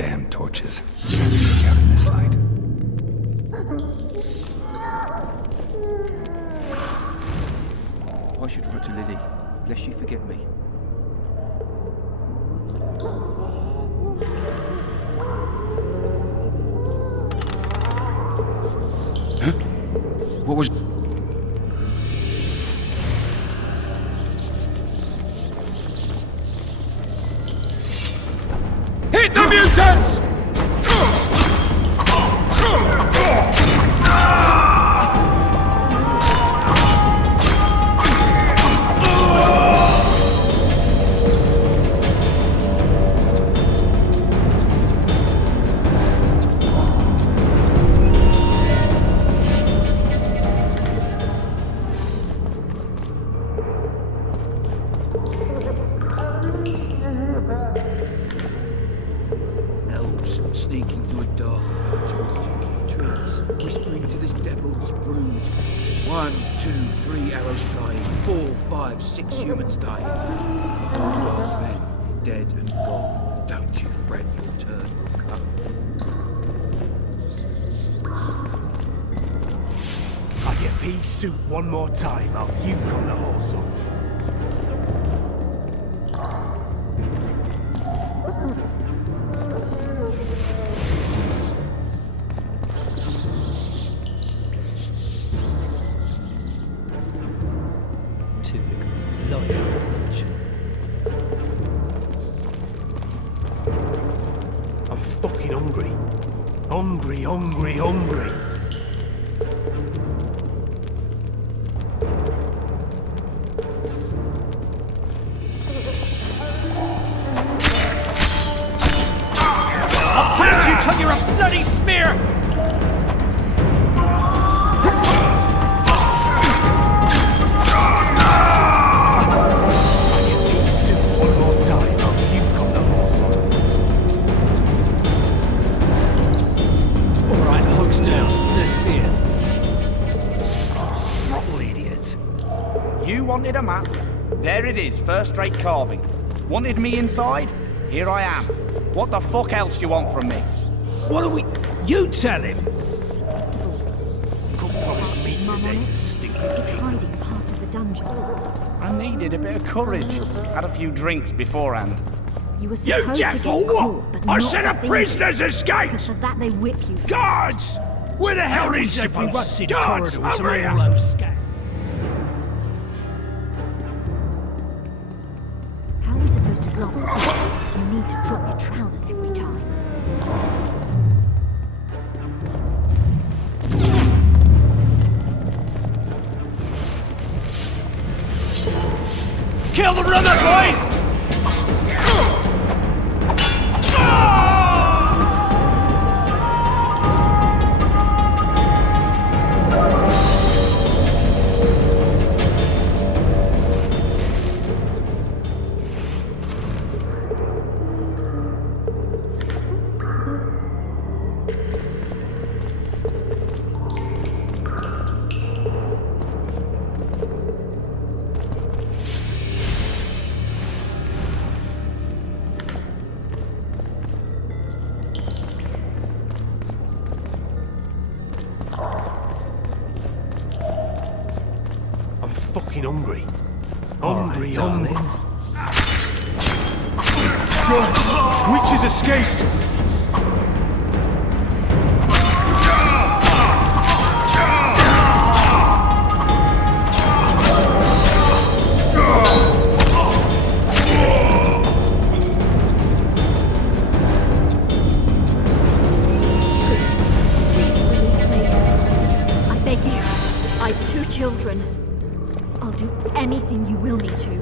damn torches. Can't see out in this light. I should write to Lily, lest she forget me. Huh? What was... Hit the mutants! Sneaking through a dark birchwood, trees, whispering to this devil's brood. 1, 2, 3 arrows flying, 4, 5, 6 humans dying. The whole world men, dead and gone. Don't you fret, your turn will come. I'll get P's suit one more time, I'll puke on the horse on. I'm fucking hungry. Hungry, hungry, hungry. I'll pound you till you're a bloody smear! You wanted a map? There it is, first-rate carving. Wanted me inside? Here I am. What the fuck else do you want from me? What are we... You tell him! First of all, Couldn't promise me today, stinking it's pig. hiding part of the dungeon. I needed a bit of courage. Had a few drinks beforehand. You were You supposed to deaf get or what? caught, but I not said the a thing. prisoner's escaped! Because for that they whip you first. Guards! Where the hell is If we supposed? see the Guards, corridors over are here! all those scats. How are we supposed to glance at you? You need to drop your trousers every time. Kill the runner, boys! I'm fucking hungry. Hungry, hungry. Witches escaped! Please release me. I beg you. I've 2 children. I'll do anything you will me to.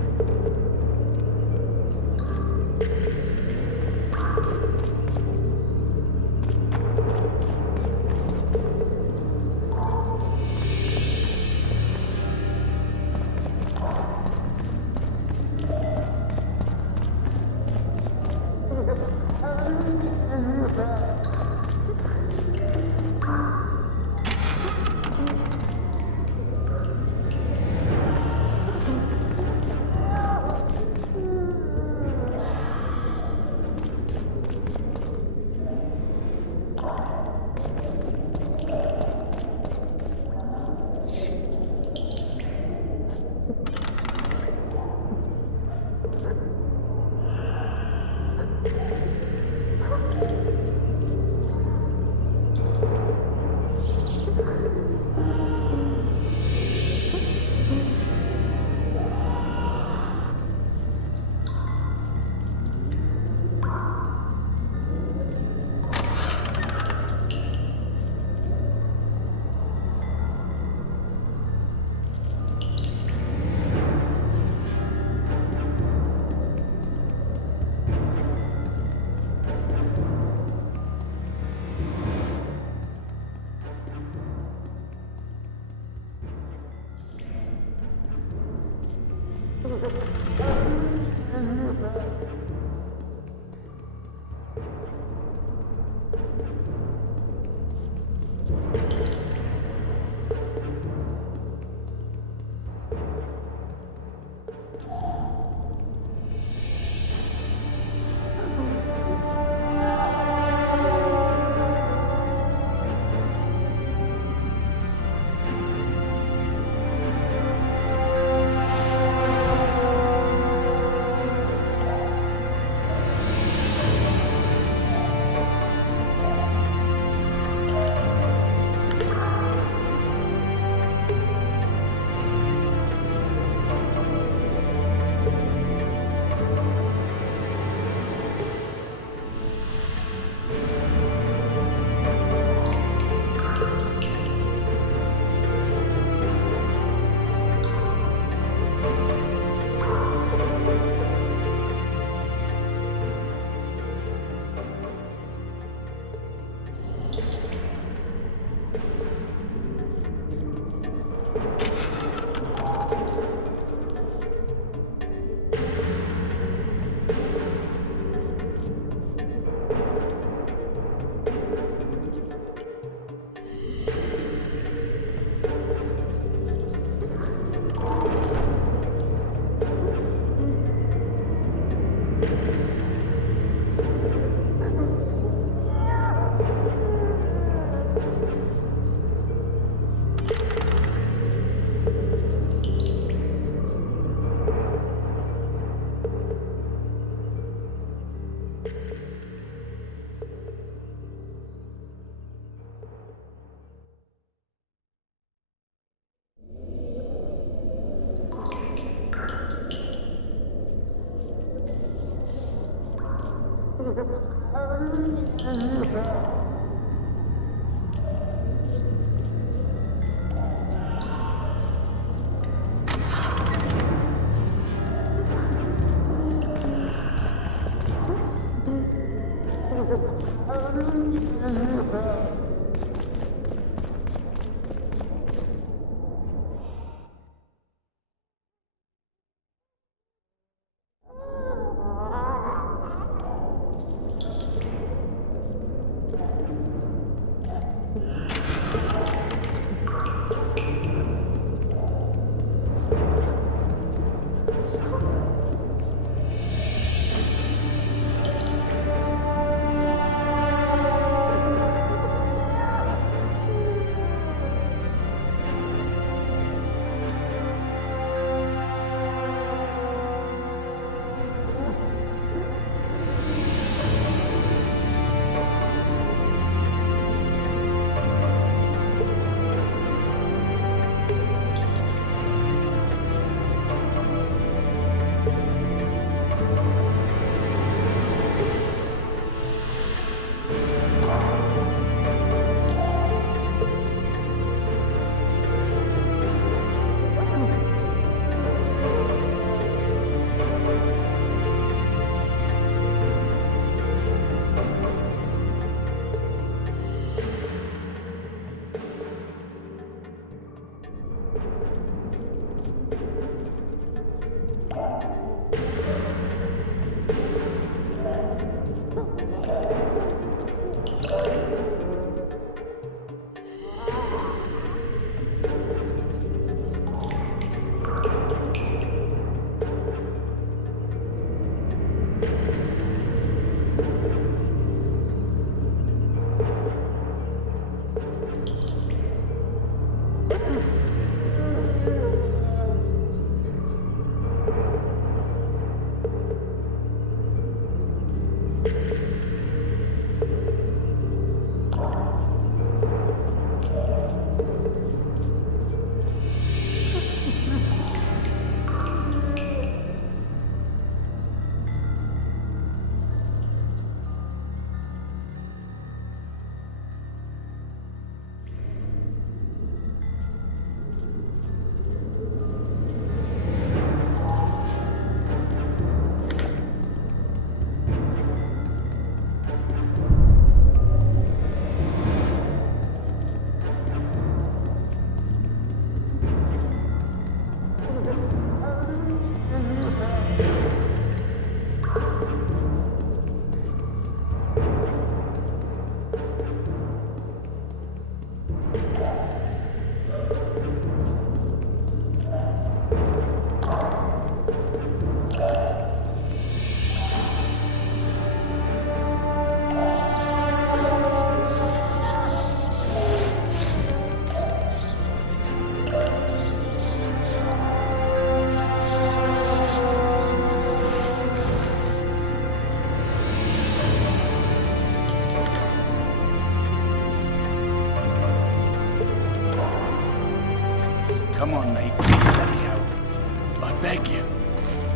Come on, mate. Please let me out. I beg you.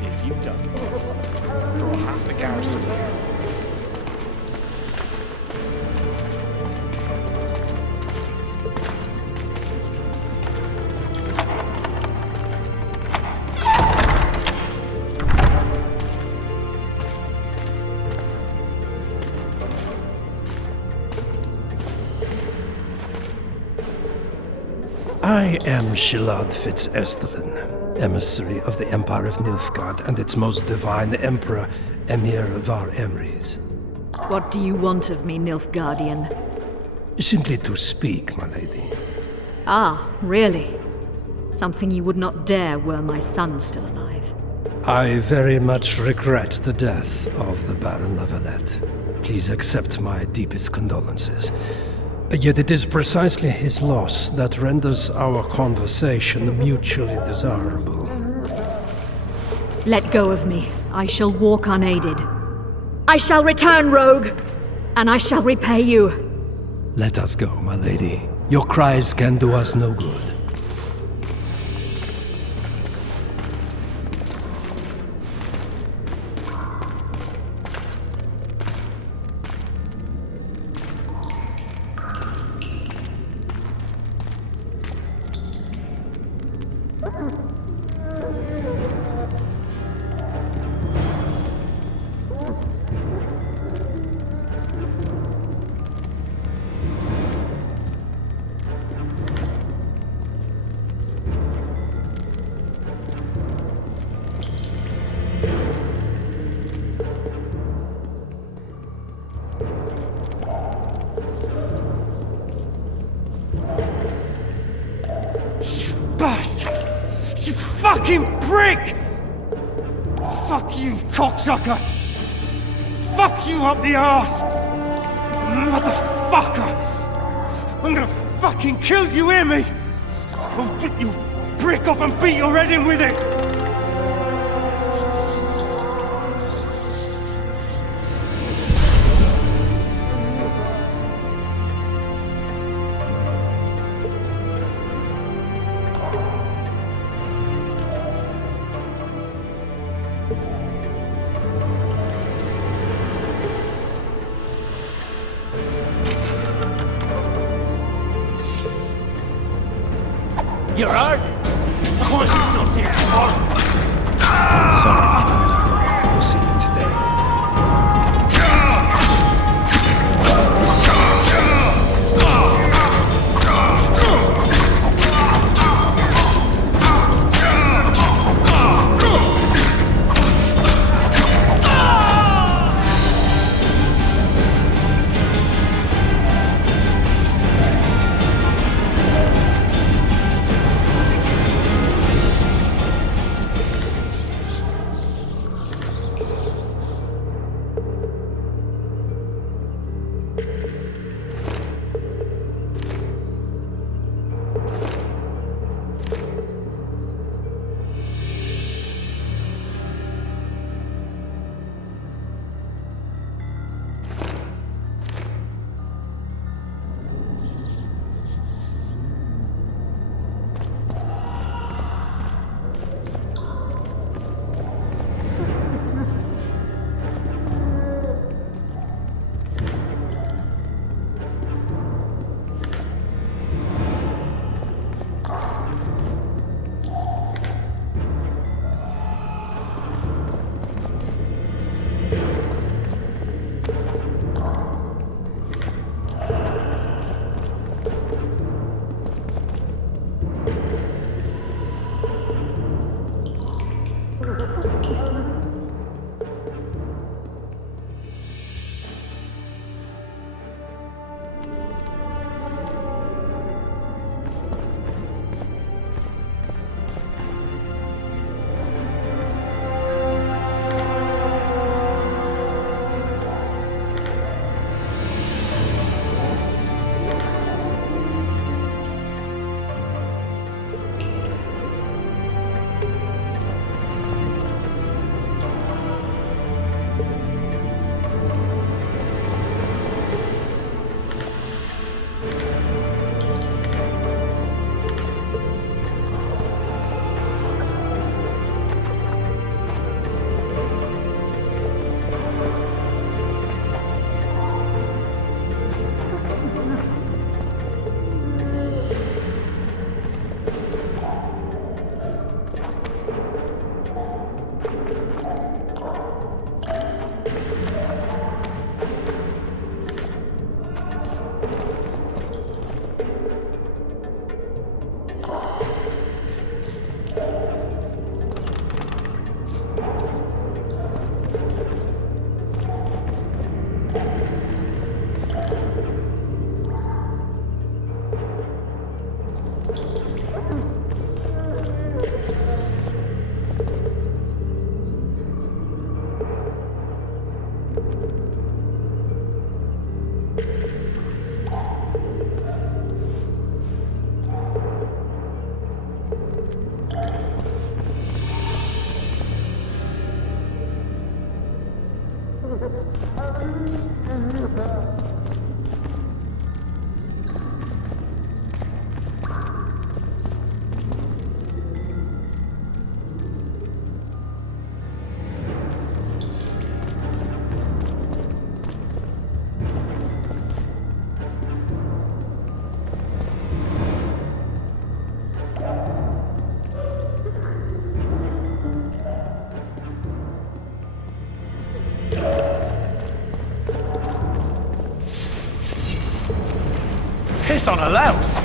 If you don't, draw half the garrison here. I am Shilad Fitz-Estelin, emissary of the Empire of Nilfgaard and its most divine Emperor, Emir Var Emrys. What do you want of me, Nilfgaardian? Simply to speak, my lady. Ah, really? Something you would not dare were my son still alive. I very much regret the death of the Baron La Valette. Please accept my deepest condolences. Yet it is precisely his loss that renders our conversation mutually desirable. Let go of me. I shall walk unaided. I shall return, rogue! And I shall repay you. Let us go, my lady. Your cries can do us no good. Bastard! You fucking prick! Fuck you, cocksucker! Fuck you up the arse! Motherfucker! I'm gonna fucking kill you, hear me? I'll rip you brick off and beat your head in with it! You're hurt? I want you not dead. Sorry, I'm in a hurry. We'll see you today. Piss on a louse!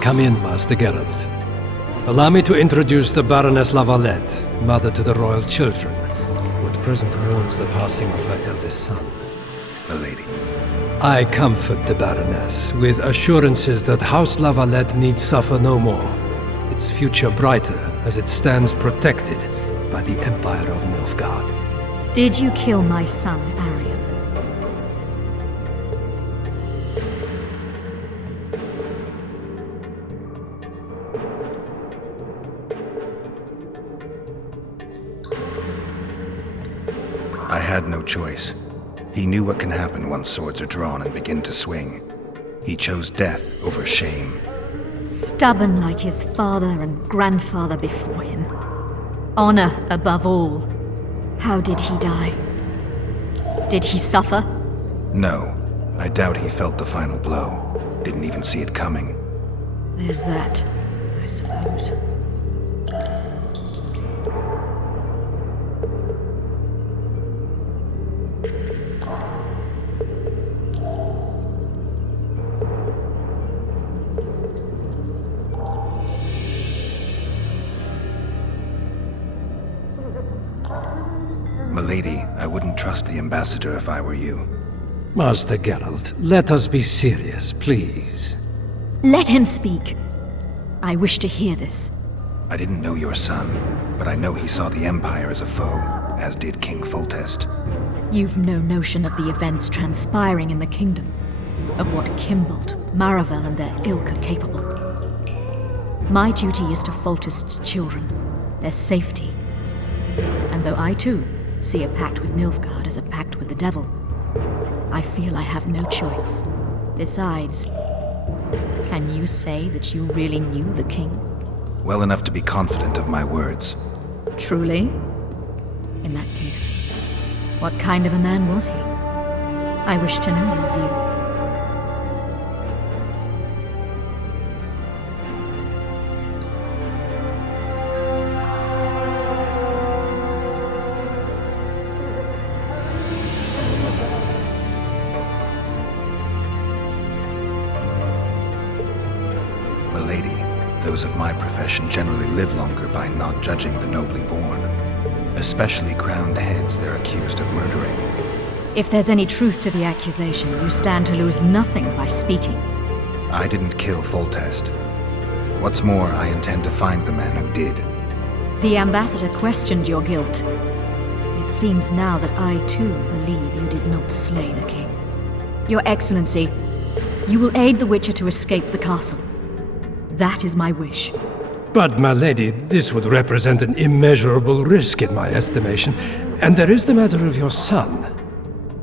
Come in, Master Geralt. Allow me to introduce the Baroness La Valette, mother to the royal children, who at present mourns the passing of her eldest son. Milady. I comfort the Baroness with assurances that House La Valette need suffer no more, its future brighter as it stands protected by the Empire of Nilfgaard. Did you kill my son, Arian? I had no choice. He knew what can happen once swords are drawn and begin to swing. He chose death over shame. Stubborn like his father and grandfather before him. Honor above all. How did he die? Did he suffer? No, I doubt he felt the final blow. Didn't even see it coming. There's that, I suppose. Milady, I wouldn't trust the ambassador if I were you. Master Geralt, let us be serious, please. Let him speak. I wish to hear this. I didn't know your son, but I know he saw the Empire as a foe, as did King Foltest. You've no notion of the events transpiring in the kingdom, of what Kimbold, Maravel, and their ilk are capable. My duty is to Foltest's children, their safety. And though I too see a pact with Nilfgaard as a pact with the devil, I feel I have no choice. Besides, can you say that you really knew the king? Well enough to be confident of my words. Truly? In that case, what kind of a man was he? I wish to know your view. Milady, Those of my profession generally live longer by not judging the nobly born. Especially crowned heads they're accused of murdering. If there's any truth to the accusation, you stand to lose nothing by speaking. I didn't kill Foltest. What's more, I intend to find the man who did. The ambassador questioned your guilt. It seems now that I too believe you did not slay the king. Your Excellency, you will aid the Witcher to escape the castle. That is my wish. But, my lady, this would represent an immeasurable risk in my estimation. And there is the matter of your son.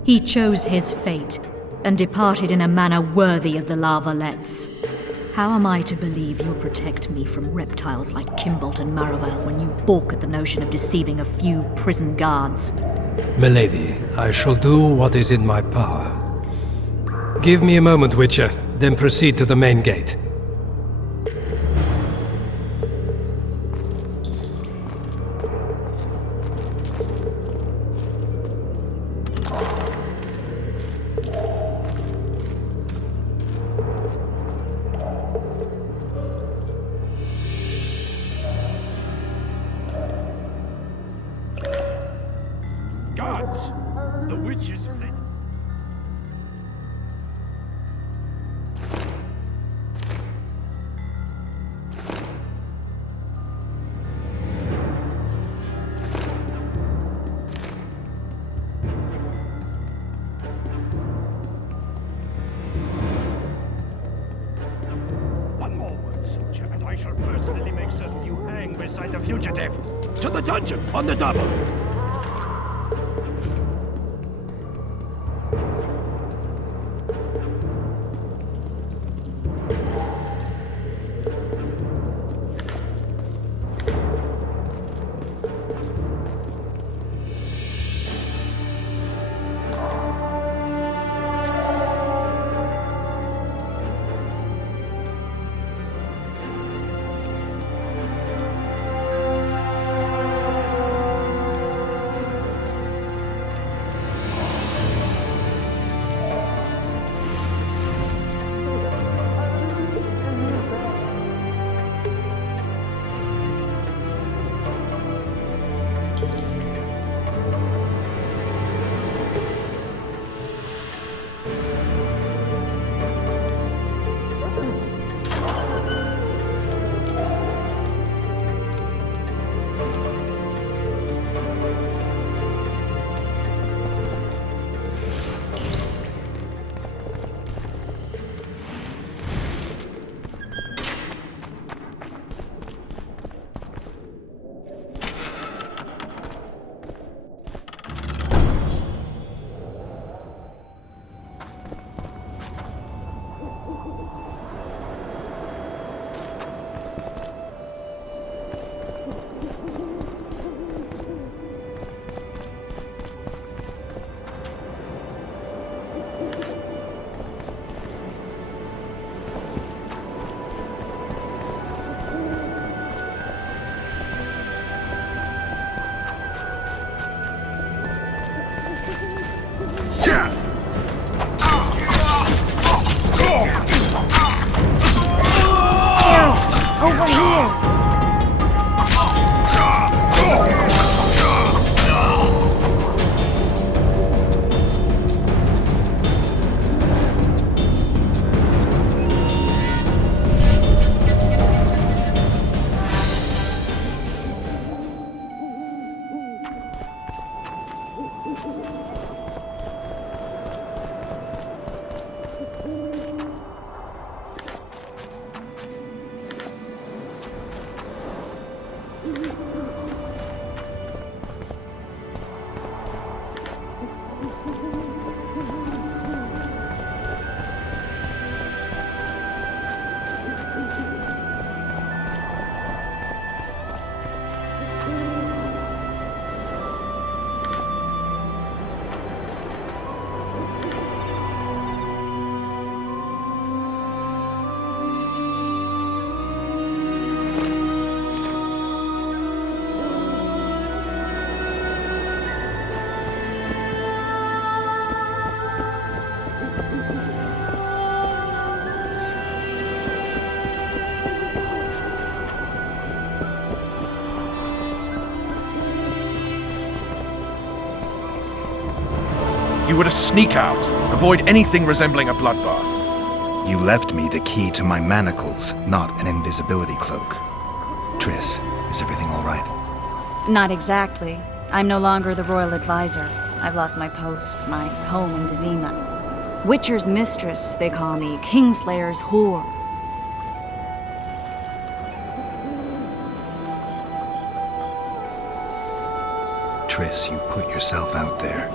He chose his fate, and departed in a manner worthy of the Valettes. How am I to believe you'll protect me from reptiles like Kimbolt and Maravel when you balk at the notion of deceiving a few prison guards? Milady, I shall do what is in my power. Give me a moment, Witcher, then proceed to the main gate. Guards! The witch is fled. One more word, soldier, and I shall personally make certain you hang beside the fugitive. To the dungeon, on the double! Over here! You were to sneak out, avoid anything resembling a bloodbath. You left me the key to my manacles, not an invisibility cloak. Triss, is everything all right? Not exactly. I'm no longer the royal advisor. I've lost my post, my home in Vizima. Witcher's mistress, they call me. Kingslayer's whore. Triss, you put yourself out there.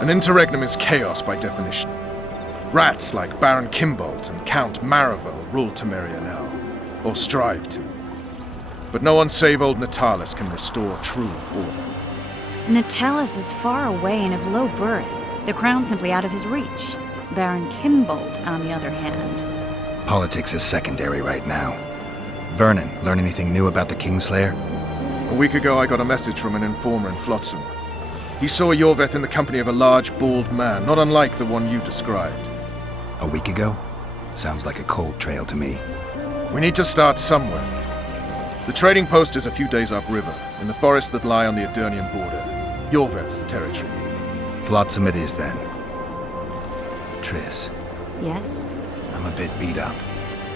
An interregnum is chaos by definition. Rats like Baron Kimbolt and Count Maravel rule Temeria now, or strive to. But no one save old Natalis can restore true order. Natalis is far away and of low birth. The crown's simply out of his reach. Baron Kimbolt, on the other hand. Politics is secondary right now. Vernon, learn anything new about the Kingslayer? A week ago I got a message from an informer in Flotsam. He saw Yorveth in the company of a large, bald man, not unlike the one you described. A week ago? Sounds like a cold trail to me. We need to start somewhere. The trading post is a few days upriver, in the forests that lie on the Edirnian border. Yorveth's territory. Flotsam it is then. Triss, Yes? I'm a bit beat up.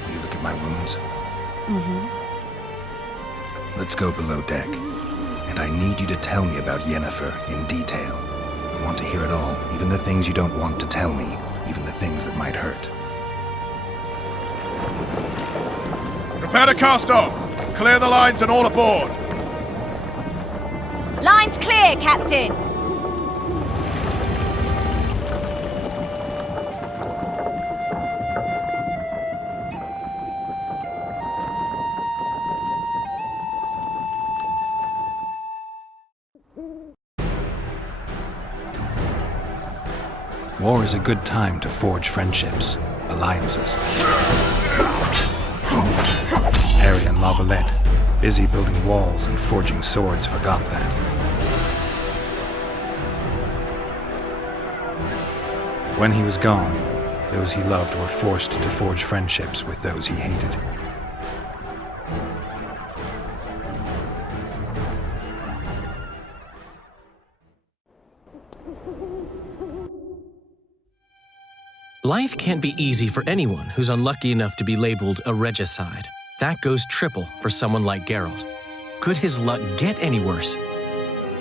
Will you look at my wounds? Let's go below deck. And I need you to tell me about Yennefer in detail. I want to hear it all, even the things you don't want to tell me, even the things that might hurt. Prepare to cast off! Clear the lines and all aboard! Line's clear, Captain! War is a good time to forge friendships, alliances. Harry and La Valette, busy building walls and forging swords, forgot that. When he was gone, those he loved were forced to forge friendships with those he hated. Life can't be easy for anyone who's unlucky enough to be labeled a regicide. That goes triple for someone like Geralt. Could his luck get any worse?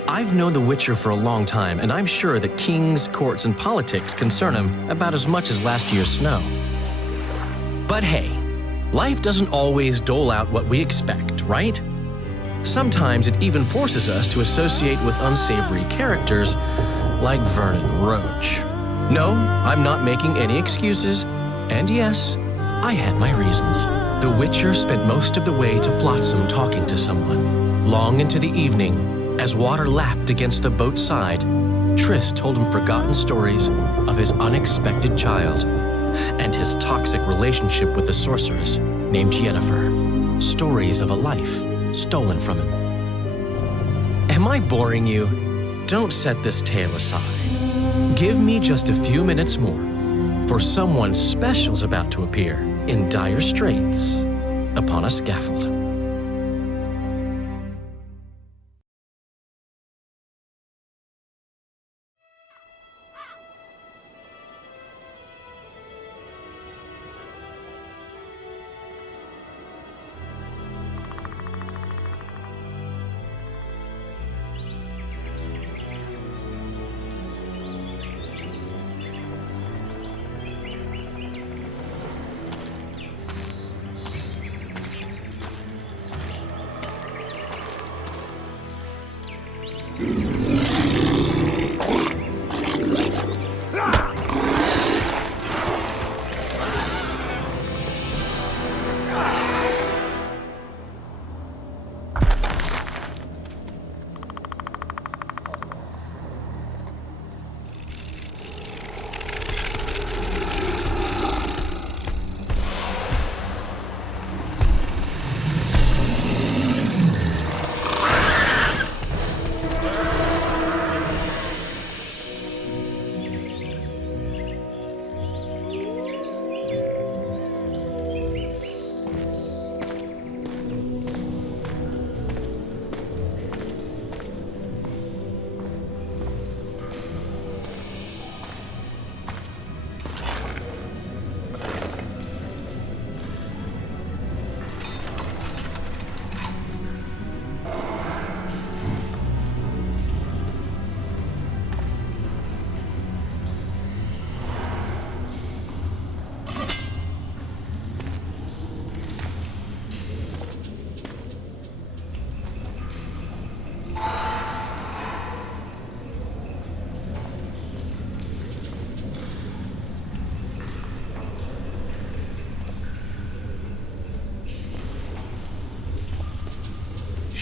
I've known The Witcher for a long time, and I'm sure that kings, courts, and politics concern him about as much as last year's snow. But hey, life doesn't always dole out what we expect, right? Sometimes it even forces us to associate with unsavory characters like Vernon Roach. No, I'm not making any excuses. And yes, I had my reasons. The Witcher spent most of the way to Flotsam talking to someone. Long into the evening, as water lapped against the boat's side, Triss told him forgotten stories of his unexpected child and his toxic relationship with a sorceress named Yennefer. Stories of a life stolen from him. Am I boring you? Don't set this tale aside. Give me just a few minutes more, for someone special's about to appear in dire straits upon a scaffold.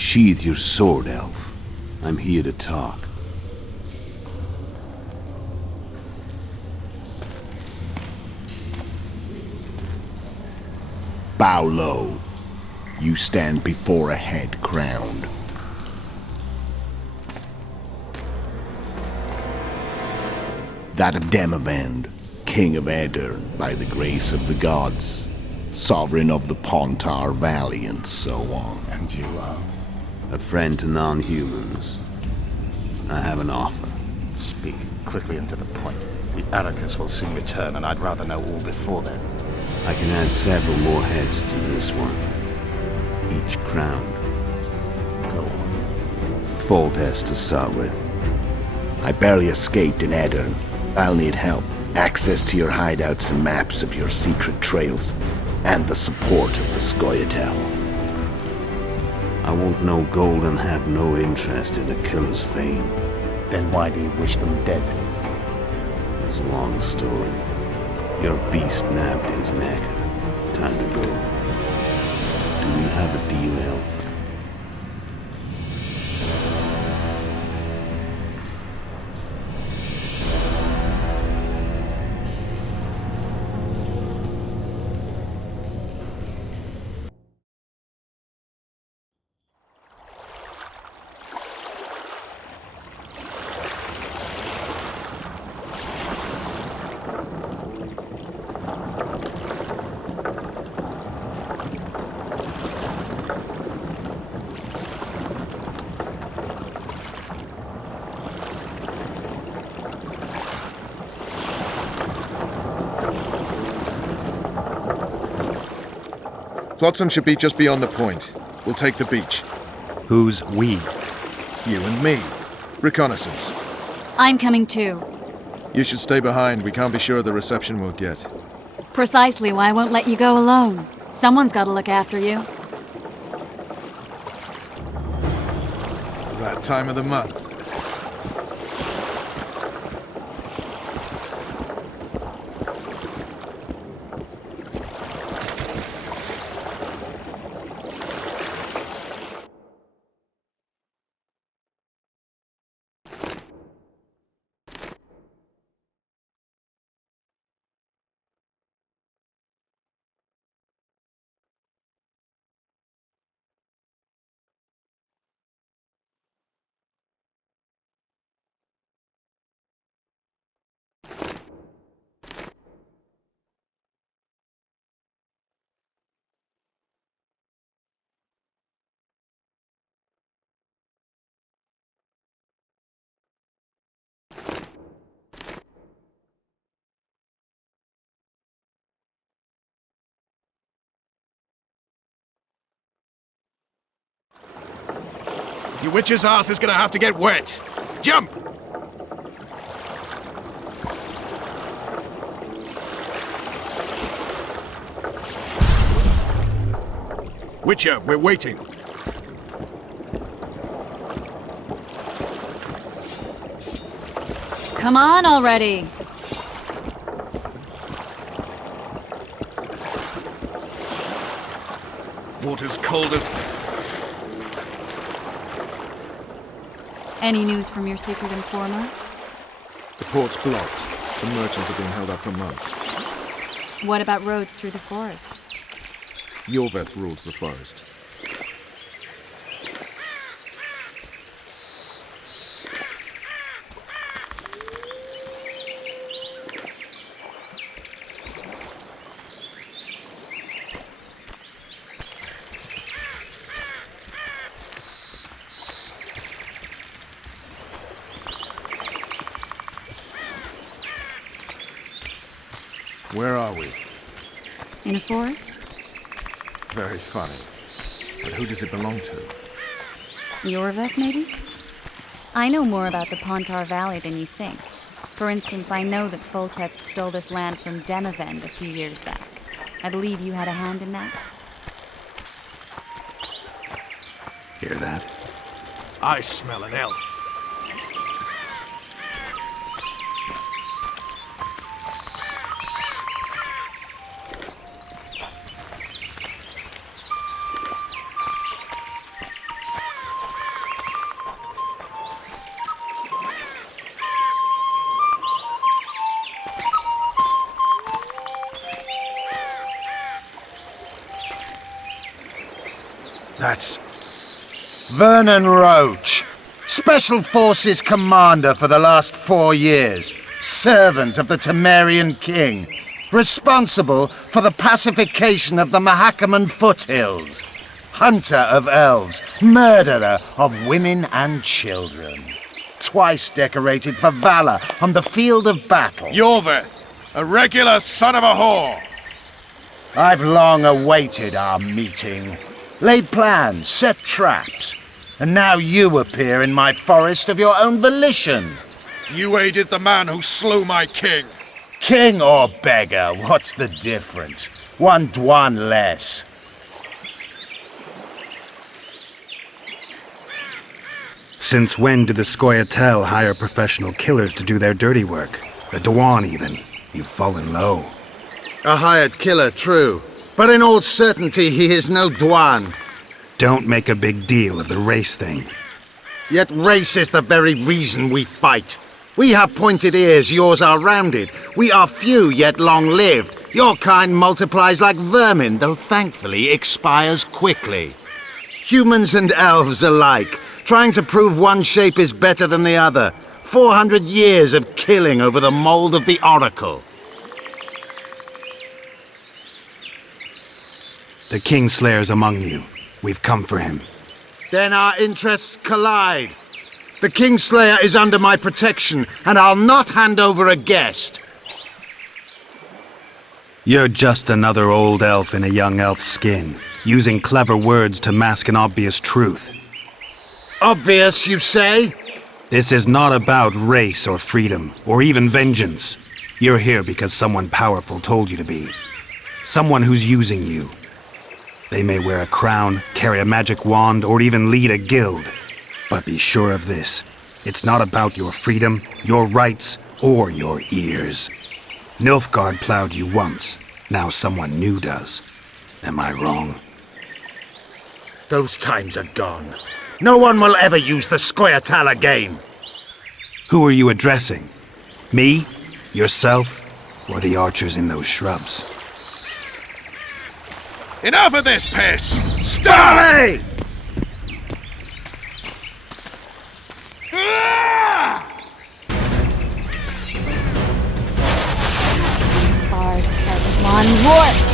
Sheathe your sword, elf. I'm here to talk. Bow low. You stand before a head crowned. That of Demavend, king of Aedirn by the grace of the gods, sovereign of the Pontar Valley, and so on. And you are? A friend to non-humans. I have an offer. Speak quickly and to the point. The Arrakis will soon return, and I'd rather know all before then. I can add several more heads to this one. Each crowned. Go on. Foltest to start with. I barely escaped in Aedirn. I'll need help. Access to your hideouts and maps of your secret trails, and the support of the Scoia'tael. I want no gold and have no interest in the killer's fame. Then why do you wish them dead? It's a long story. Your beast nabbed his neck. Time to go. Do we have a deal, elf? Flotsam should be just beyond the point. We'll take the beach. Who's we? You and me. Reconnaissance. I'm coming too. You should stay behind. We can't be sure of the reception we'll get. Precisely why I won't let you go alone. Someone's got to look after you. That time of the month. Your witch's ass is gonna have to get wet. Jump! Witcher, we're waiting. Come on already. Water's colder. Any news from your secret informer? The port's blocked. Some merchants are being held up for months. What about roads through the forest? Yorveth rules the forest. Where are we? In a forest? Very funny. But who does it belong to? Yorveth, maybe? I know more about the Pontar Valley than you think. For instance, I know that Foltest stole this land from Demavend a few years back. I believe you had a hand in that. Hear that? I smell an elf. That's... Vernon Roach, Special Forces Commander for the last 4 years, servant of the Temerian King, responsible for the pacification of the Mahakaman foothills, hunter of elves, murderer of women and children. Twice decorated for valor on the field of battle. Yorveth, a regular son of a whore! I've long awaited our meeting. Laid plans, set traps, and now you appear in my forest of your own volition. You aided the man who slew my king. King or beggar, what's the difference? One Dwan less. Since when did the Scoia'tael hire professional killers to do their dirty work? The Dwan, even. You've fallen low. A hired killer, true. But in all certainty, he is no Dwan. Don't make a big deal of the race thing. Yet race is the very reason we fight. We have pointed ears, yours are rounded. We are few, yet long-lived. Your kind multiplies like vermin, though thankfully expires quickly. Humans and elves alike, trying to prove one shape is better than the other. 400 years of killing over the mold of the Oracle. The Kingslayer's among you. We've come for him. Then our interests collide. The Kingslayer is under my protection, and I'll not hand over a guest. You're just another old elf in a young elf's skin, using clever words to mask an obvious truth. Obvious, you say? This is not about race or freedom, or even vengeance. You're here because someone powerful told you to be. Someone who's using you. They may wear a crown, carry a magic wand, or even lead a guild. But be sure of this. It's not about your freedom, your rights, or your ears. Nilfgaard plowed you once. Now someone new does. Am I wrong? Those times are gone. No one will ever use the Scoia'tael again. Who are you addressing? Me? Yourself? Or the archers in those shrubs? Enough of this piss! Starley! Spars of one Wart!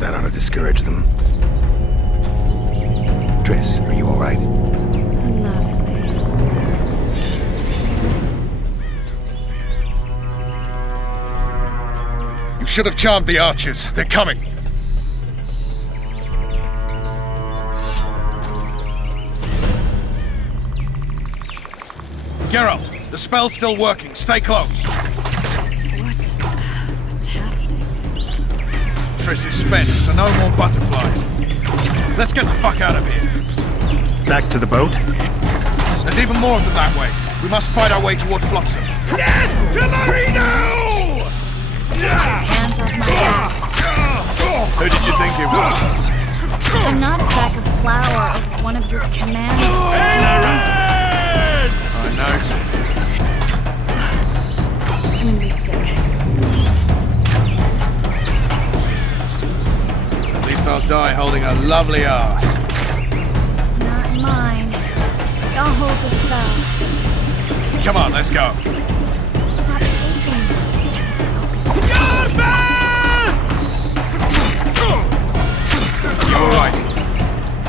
That ought to discourage them. Triss, are you all right? You should have charmed the archers. They're coming. Geralt, the spell's still working. Stay close. What's happening? Triss is spent, so no more butterflies. Let's get the fuck out of here. Back to the boat? There's even more of them that way. We must fight our way toward Flotsam. Get to Marino! Hands off my ass. Who did you think it was? I'm not a sack of flour or one of your commanders. I noticed. I'm gonna be sick. At least I'll die holding a lovely ass. Not mine. I'll hold the spell. Come on, let's go. Stop shaking. You alright?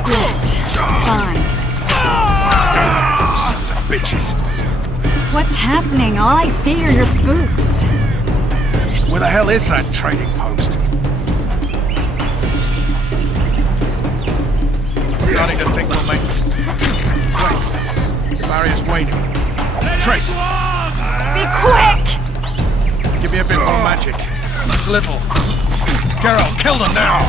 Yes. Fine. Sons of bitches. What's happening? All I see are your boots. Where the hell is that trading post? I'm starting to think we'll make... Wait. The barrier's waning. Trace! Be quick! Give me a bit more magic. Just a little. Geralt, kill them now!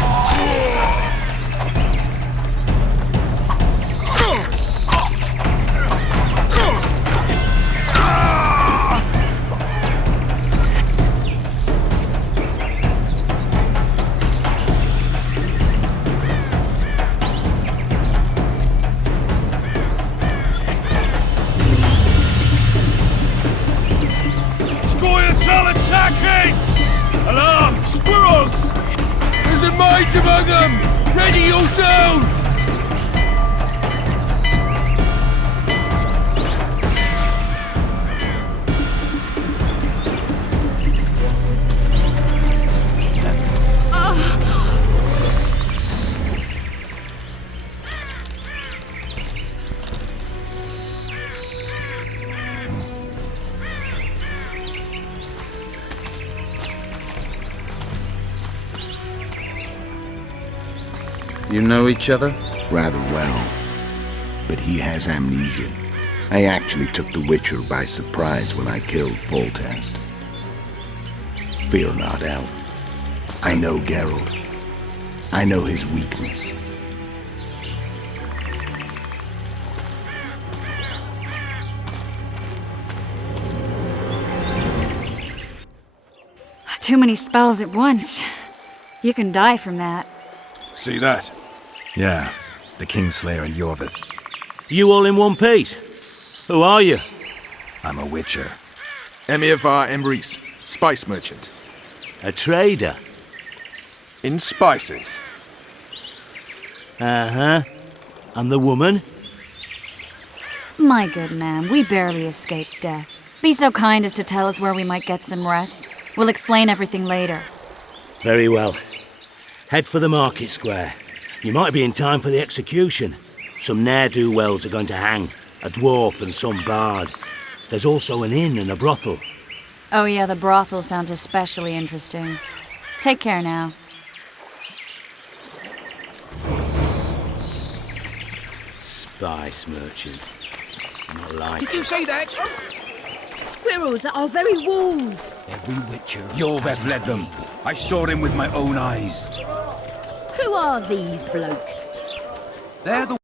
Solid sacking! Alarm! Squirrels! There's a mage among them! Ready yourselves! You know each other? Rather well. But he has amnesia. I actually took the Witcher by surprise when I killed Foltest. Fear not, Elf. I know Geralt. I know his weakness. Too many spells at once. You can die from that. See that? Yeah, the Kingslayer and Yorvith. You all in one piece? Who are you? I'm a Witcher. Emir var Emrys, spice merchant. A trader? In spices. Uh-huh. And the woman? My good man, we barely escaped death. Be so kind as to tell us where we might get some rest. We'll explain everything later. Very well. Head for the market square. You might be in time for the execution. Some ne'er-do-wells are going to hang. A dwarf and some bard. There's also an inn and a brothel. Oh yeah, the brothel sounds especially interesting. Take care now. Spice merchant. Not like Did you say that? Squirrels at our very walls. Every Witcher. Yorveth led them. I saw him with my own eyes. Who are these blokes? They're the